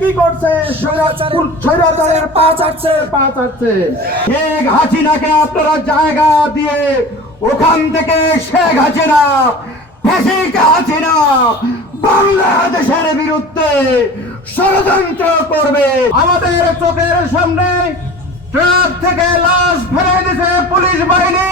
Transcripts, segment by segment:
কি করছে স্বৈরাচারের পা চাটছে। শেখ হাসিনাকে আপনারা জায়গা দিয়ে ওখান থেকে শেখ হাসিনা বাংলাদেশের বিরুদ্ধে ষড়যন্ত্র করবে। আমাদের চোখের সামনে ট্রাক থেকে লাশ ফেলে দিছে পুলিশ বাহিনী।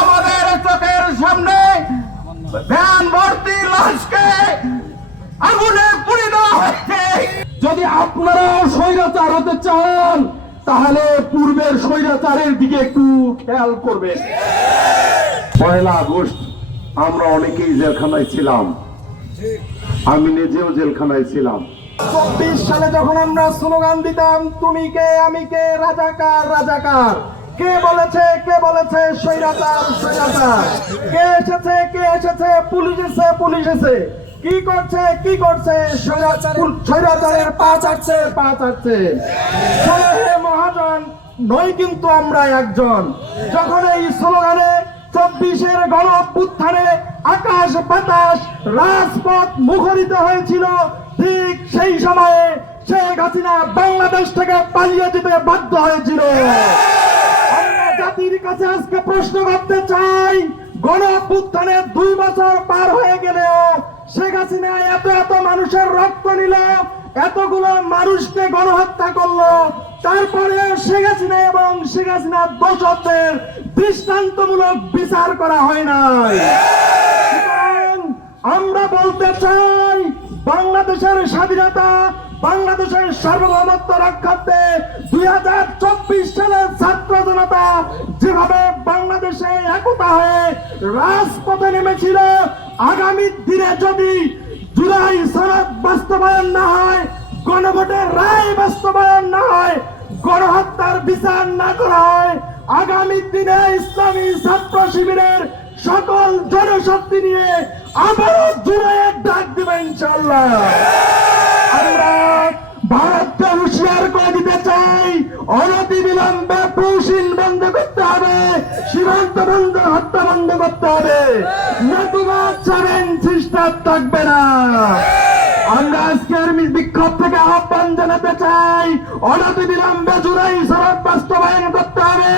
আমাদের চোখের সামনে ভ্যান ভর্তি লাশকে আগুনে পুড়ে দেওয়া হয়েছে। যদি আপনারা স্বৈরাচার হতে চান তাহলে পূর্বের স্বৈরাচারের দিকে একটু খেয়াল করবেন। 1 আগস্ট আমরা অনেকেই জেলখানায় ছিলাম, আমি নিজেও জেলখানায় ছিলাম। 24 সালে যখন আমরা স্লোগান দিতাম তুমি কে আমি কে রাজাকার রাজাকার, কে বলেছে স্বৈরাচার স্বৈরাচার, কে এসেছে পুলিশ এসে কি করছে স্বৈরাচারের পা চাটছে। মহাজন নই কিন্তু আমরা একজন। যখন এই স্লোগানে 24-এর গণ অভ্যুত্থানে আকাশ বাতাস রাজপথ মুখরিত হয়েছিল, ঠিক সেই সময়ে শেখ হাসিনা বাংলাদেশ থেকে পালিয়ে যেতে বাধ্য হয়েছিল। আমরা জাতির কাছে আজকে প্রশ্ন করতে চাই, গণ অভ্যুত্থানে 2 বছর পার হয়ে গেলেও শেখ হাসিনা এত মানুষের রক্ত নিল, এতগুলো মানুষকে গণহত্যা করলো, তারপরে শেখ হাসিনা এবং শেখ হাসিনার দোষকদের দৃষ্টান্তমূলক বিচার করা হয় নাই। আমরা বলতে চাই, বাংলাদেশের স্বাধীনতা, বাংলাদেশের সার্বভৌমত্ব রক্ষার্থে 2024 সালের ছাত্র জনতা যেভাবে বাংলাদেশে একতা হয়ে রাজপথে নেমেছিল, আগামী দিনে যদি জুলাই সনদ বাস্তবায়ন না হয়, গণভোটের রায় বাস্তবায়ন না হয়, গণহত্যার বিচার না করা হয়, আগামী দিনে ইসলামী ছাত্র শিবিরের সকল জনশক্তি নিয়ে আবারও জুলাইয়ের ডাক দেবে ইনশাআল্লাহ। আমরা ভারতকে হুঁশিয়ার করে দিতে চাই, অনতিবিলম্বে পুশিন বন্ধ করতে হবে, সীমান্ত বন্ধ, হত্যা বন্ধ করতে হবে, নতুবা 7 সিস্টার থাকবে না। আমরা আজকের বিক্ষোভ থেকে আহ্বান জানাতে চাই, অনতিবিলম্বে জুলাই সনদ বাস্তবায়ন করতে হবে,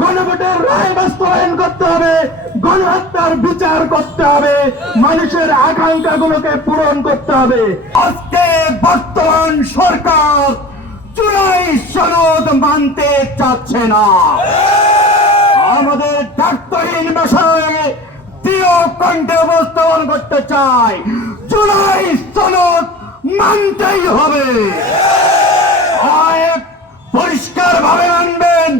গণভোটের রায় বাস্তবায়ন করতে হবে, গণহত্যার বিচার করতে হবে, মানুষের আকাঙ্ক্ষাগুলোকে পূরণ করতে হবে। আজকে বর্তমান সরকার জুলাই সনদ মানতে চাচ্ছে না। আমাদের দায়িত্বহীন বিষয়ে দৃঢ় কণ্ঠে উপস্থাপন করতে চাই, জুলাই সনদ মানতেই হবে। পরিষ্কার ভাবে মানবেন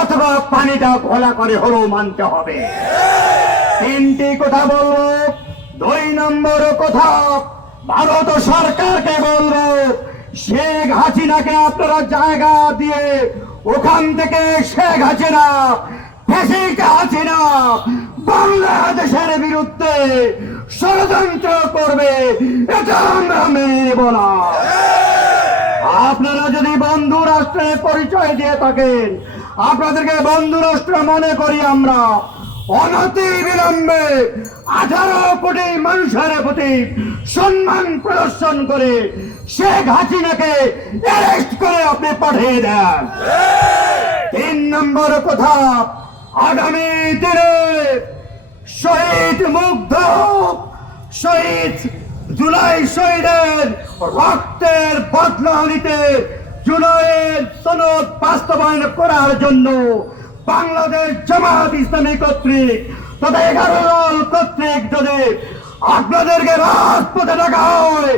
অথবা পানিটা ঘোলা করে হলেও মানতে হবে। 3টি কথা বলবো। 2 নম্বর কথা, ভারত সরকারকে বলবো, শেখ হাসিনাকে আপনারা জায়গা দিয়ে ওখান থেকে শেখ হাসিনা বাংলাদেশের বিরুদ্ধে ষড়যন্ত্র করবে, এটা আমরা মেনে নেব না। আপনারা যদি বন্ধু রাষ্ট্রের পরিচয় দিয়ে থাকেন, আপনাদেরকে বন্ধু রাষ্ট্র মনে করি আমরা, অনতি বিলম্বে 18 কোটি মানুষের প্রতি সম্মান প্রদর্শন করে শেখ হাসিনাকে অ্যারেস্ট করে আপনি পাঠিয়ে দেন। 3 নম্বর কথা, আগামী দিনে শহীদ জুলাই শহীদের রক্তের বদলা নিতে জুলাইয়ের সনদ বাস্তবায়ন করার জন্য বাংলাদেশ জামাত ইসলামী কর্তৃক তথা 11 দল কর্তৃক যদি আপনাদেরকে রাজপথে ডাকা হয়,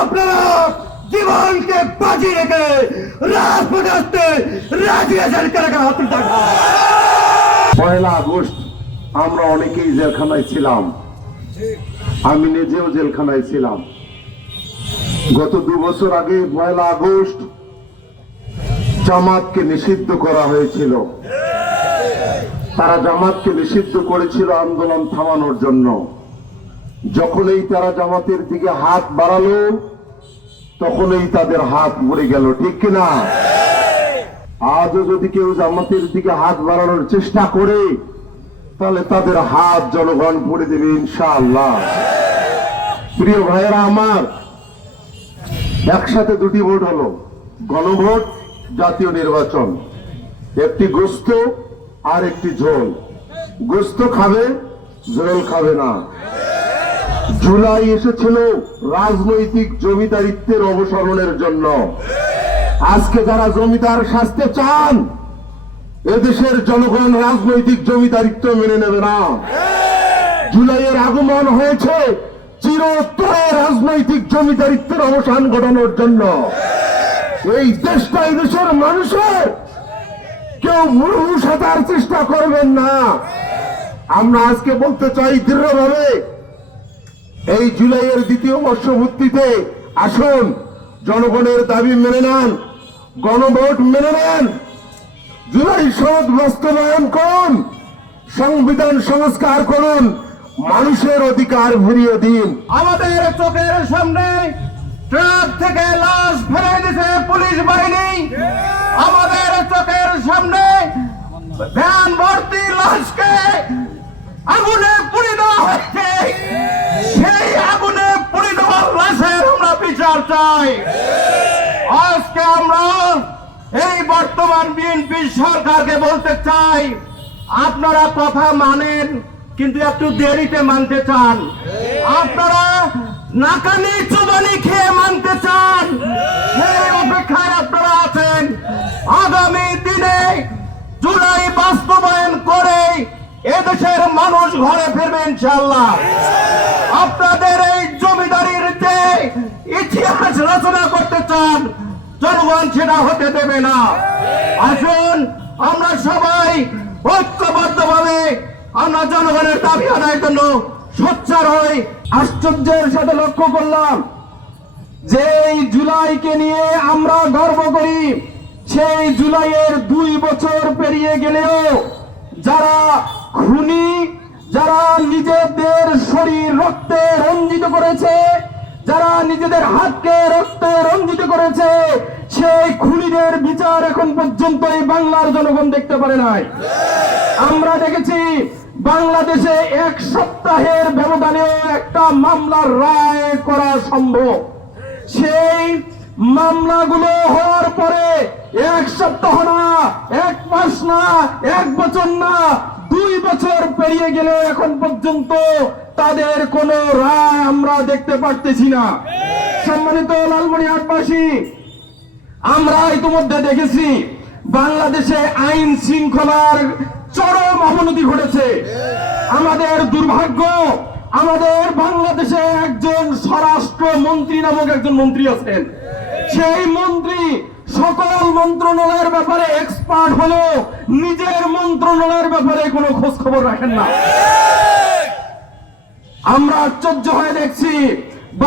আপনারা জীবনকে বাজি রেখে রাজপথে আসতে রাজি আছেন? হাত দেখা। 1 আগস্ট আমরা অনেকেই জেলখানায় ছিলাম, আমি নিজেও জেলখানায় ছিলাম। গত 2 বছর আগে 1 আগস্ট জামাতকে নিষিদ্ধ করা হয়েছিল। তারা জামাতকে নিষিদ্ধ করেছিল আন্দোলন থামানোর জন্য। যখনই তারা জামাতের দিকে হাত বাড়ালো, তখনই তাদের হাত পড়ে গেল, ঠিক কিনা? আজও যদি কেউ জামাতের দিকে হাত বাড়ানোর চেষ্টা করে, তাহলে তাদের হাত জনগণ পড়ে দেবে ইনশাআল্লাহ। প্রিয় ভাইয়েরা আমার, একসাথে দুটি ভোট হলো, গণভোট, জাতীয় নির্বাচন। একটি গোস্ত আর একটি ঝোল। গোস্ত খাবে, ঝোল খাবে না। জুলাই এসেছিল রাজনৈতিক জমিদারিত্বের অবসানের জন্য। আজকে যারা জমিদার সাজতে চান, এদেশের জনগণ রাজনৈতিক জমিদারিত্ব মেনে নেবে না। জুলাইয়ের আগমন হয়েছে চিরতরে রাজনৈতিক জমিদারিত্বের অবসান ঘটানোর জন্য। এই দেশটা, এই দেশের মানুষের কেউ মুরহু সাজার চেষ্টা করবেন না। আমরা আজকে বলতে চাই দৃঢ়ভাবে, এই জুলাইয়ের দ্বিতীয় বর্ষপূর্তিতে আসুন, জনগণের দাবি মেনে নেন, গণভোট মেনে নেন, জুলাই সনদ বাস্তবায়ন করুন, সংবিধান সংস্কার করুন, মানুষের অধিকার ফিরিয়ে দিন। আমাদের চোখের সামনে ট্রাক থেকে লাশ ফেলে দিয়েছে পুলিশ বাহিনী। আমাদের চোখের সামনে ভ্যান ভর্তি লাশকে আগুনে পুড়ে দেওয়া হয়েছে। সেই আগুনে পুড়ে দেওয়া লাশের আমরা বিচার চাই। আজকে আমরা এই বর্তমান বিএনপি সরকারকে বলতে চাই, আপনারা কথা মানেন কিন্তু একটু দেরিতে মানতে চান। আপনারা নাকানি চুবানি খেয়ে মানতে চান, সেই অপেক্ষায় আপনারা আছেন। আগামী দিনে জুলাই বাস্তবায়ন করে এদেশের মানুষ ঘরে ফিরবে ইনশাআল্লাহ। আপনাদের এই জমিদারির যে ইতিহাস রচনা করতে চান, জনগণ সেটা হতে দেবে না। আসুন আমরা সবাই ঐক্যবদ্ধভাবে আমরা জনগণের দাবি আদায়ের জন্য সোচ্চার হই। আশ্চর্যের সাথে লক্ষ্য করলাম যে এই জুলাইকে নিয়ে আমরা গর্ব করি, সেই জুলাইয়ের 2 বছর পেরিয়ে গেলেও যারা খুনি, যারা নিজেদের শরীর রক্তে রঞ্জিত করেছে, যারা নিজেদের হাতকে রক্তে রঞ্জিত করেছে, সেই খুনিদের বিচার এখন পর্যন্ত এই বাংলার জনগণ দেখতে পারে নাই। আমরা দেখেছি বাংলাদেশে 1 সপ্তাহের ব্যবধানেও একটা মামলার রায় করা সম্ভব। সেই মামলাগুলো হওয়ার পরে 1 সপ্তাহ না, 1 মাস না, 1 বছর না, 2 বছর পেরিয়ে গেলে এখন পর্যন্ত তাদের কোনো রায় আমরা দেখতে পারতেছি না। সম্মানিত লালমনিরহাটবাসী, আমরা ইতিমধ্যে দেখেছি বাংলাদেশে আইন শৃঙ্খলার চরম অবনতি ঘটেছে। আমাদের দুর্ভাগ্য, আমাদের বাংলাদেশে একজন স্বরাষ্ট্র মন্ত্রী নামক একজন মন্ত্রী আছেন। সেই মন্ত্রী সকল মন্ত্রণালয়ের ব্যাপারে এক্সপার্ট হলেও নিজের মন্ত্রণালয়ের ব্যাপারে কোনো খোঁজ খবর রাখেন না। আমরা আশ্চর্য হয়ে দেখছি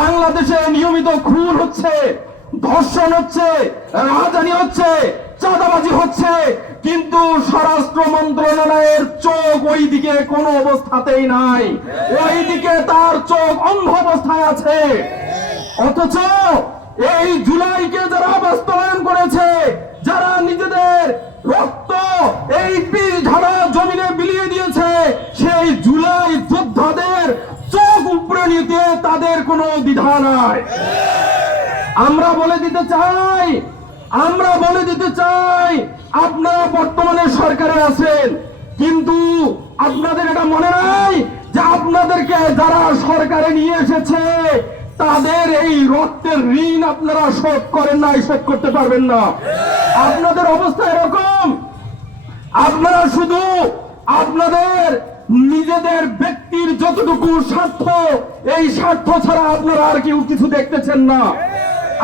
বাংলাদেশে নিয়মিত খুন হচ্ছে, ধর্ষণ হচ্ছে, রাহাজানি হচ্ছে, চাঁদাবাজি হচ্ছে, কিন্তু স্বরাষ্ট্র মন্ত্রণালয়ের চোখ ওই দিকে কোনো অবস্থাতেই নাই। ওই দিকে তার চোখ অন্ধ অবস্থায় আছে। অথচ এই জুলাইকে যারা বাস্তবায়ন করেছে, যারা নিজেদের রক্ত এই পিচ ঝাড়া জমিনে বিলিয়ে দিয়েছে, সেই জুলাই যোদ্ধাদের চোখ উপরে নিতে তাদের কোনো দ্বিধা নাই। আমরা বলে দিতে চাই আপনারা বর্তমানে সরকারে আছেন, কিন্তু আপনাদের এটা মনে নাই যে আপনাদেরকে যারা সরকারে নিয়ে এসেছে তাদের এই রক্তের ঋণ আপনারা শোধ করেন নাই, শোধ করতে পারবেন না। আপনাদের অবস্থা এরকম, আপনারা শুধু আপনাদের নিজেদের ব্যক্তির যতটুকু স্বার্থ, এই স্বার্থ ছাড়া আপনারা আর কেউ কিছু দেখতেছেন না।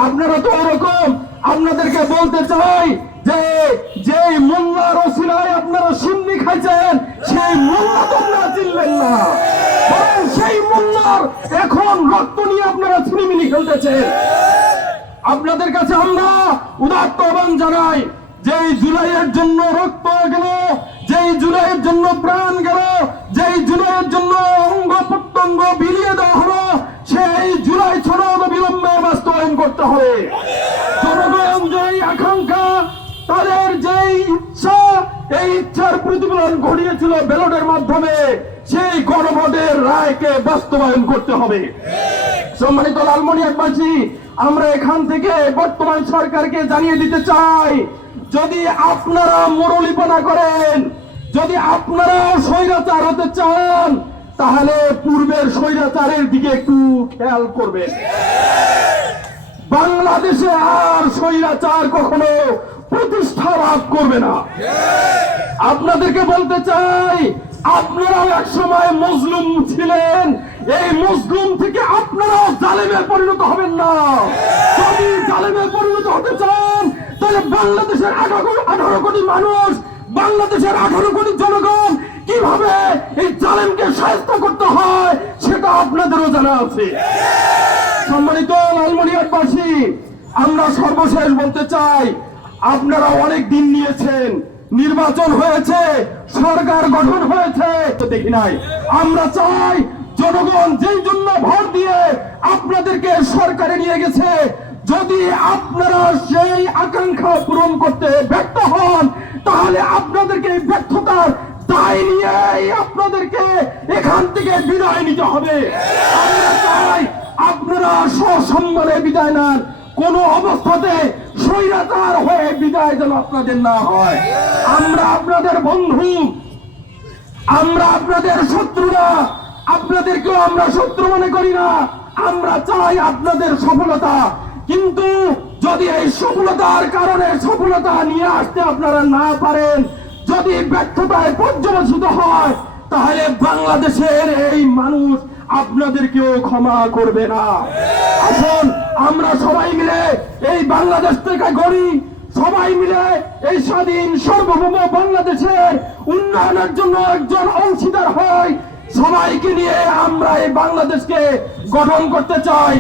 আপনারা তো এরকম। আপনাদেরকে বলতে চাই যে যেই মোল্লার ওসিলায় আপনারা সিন্নি খাইছেন, সেই মোল্লা তো আপনারা চিনলেন না, বরং সেই মোল্লার এখন রক্ত নিয়ে আপনারা ছিনিমিনি খেলতেছেন। আপনাদের কাছে আমরা উদাত্ত আহ্বান জানাই, যেই জুলাইয়ের জন্য রক্ত গেল, যেই জুলাইয়ের জন্য প্রাণ গেল, যেই জুলাইয়ের জন্য অঙ্গ প্রত্যঙ্গ বিলিয়ে দেওয়া হলো, সেই জুলাই সনদ বিলম্বে বাস্তবায়ন করতে হবে। জনগণ যেই আকাঙ্ক্ষা, তাদের যেই ইচ্ছা, এই ইচ্ছার প্রতিফলন ঘটিয়েছিল ব্যালটের মাধ্যমে, সেই গণভোটের রায়কে বাস্তবায়ন করতে হবে। সম্মানিত লালমনিরহাটবাসী, আমরা এখান থেকে বর্তমান সরকারকে জানিয়ে দিতে চাই, যদি আপনারা মুরলিপনা করেন, যদি আপনারা স্বৈরাচার হতে চান, তাহলে পূর্বের স্বৈরাচারের দিকে একটু খেয়াল করবেন। বাংলাদেশে আর স্বৈরাচার কখনো প্রতিষ্ঠা লাভ করবে না। আপনাদেরকে বলতে চাই, আপনারাও এক সময় মজলুম ছিলেন, এই মজলুম থেকে আপনারাও জালেমে পরিণত হবেন না। যদি জালেমে পরিণত হতে চান, তাহলে বাংলাদেশের 18 কোটি মানুষ, বাংলাদেশের 18 কোটি জনগণ কিভাবে এই জালেমকে শায়েস্তা করতে হয় সেটা আপনাদেরও জানা আছে। সম্মানিত লালমনিরহাটবাসী, আমরা সর্বশেষ বলতে চাই, আপনারা অনেক দিন নিয়েছেন, নির্বাচন হয়েছে, সরকার গঠন হয়েছে, তো দেখি নাই। আমরা চাই জনগণ যেই জন্য ভোট দিয়ে আপনাদেরকে সরকারে নিয়ে গেছে, যদি আপনারা সেই আকাঙ্ক্ষা পূরণ করতে ব্যর্থ হন, তাহলে আপনাদেরকে এই ব্যর্থতার দায় নিয়েই আপনাদেরকে এখান থেকে বিদায় নিতে হবে। আমরা চাই আপনারা সসম্মানে বিদায় নেন, কোন অবস্থাতে স্বৈরাচার হয়ে বিদায় যেন আপনাদের না হয়। আমরা আপনাদের বন্ধু, আমরা আপনাদের শত্রু না, আপনাদেরকেও আমরা শত্রু মনে করি না। আমরা চাই আপনাদের সফলতা, কিন্তু যদি এই সফলতার কারণে সফলতা নিয়ে আসতে আপনারা না পারেন, যদি ব্যর্থতায় পর্যবেসিত হয়, তাহলে বাংলাদেশের এই মানুষ আপনাদেরকেও ক্ষমা করবে না। আসুন আমরা সবাই মিলে এই বাংলাদেশ থেকে গড়ি, সবাই মিলে এই স্বাধীন সার্বভৌম বাংলাদেশের উন্নয়নের জন্য একজন অংশীদার হই। সবাইকে নিয়ে আমরা এই বাংলাদেশকে গঠন করতে চাই।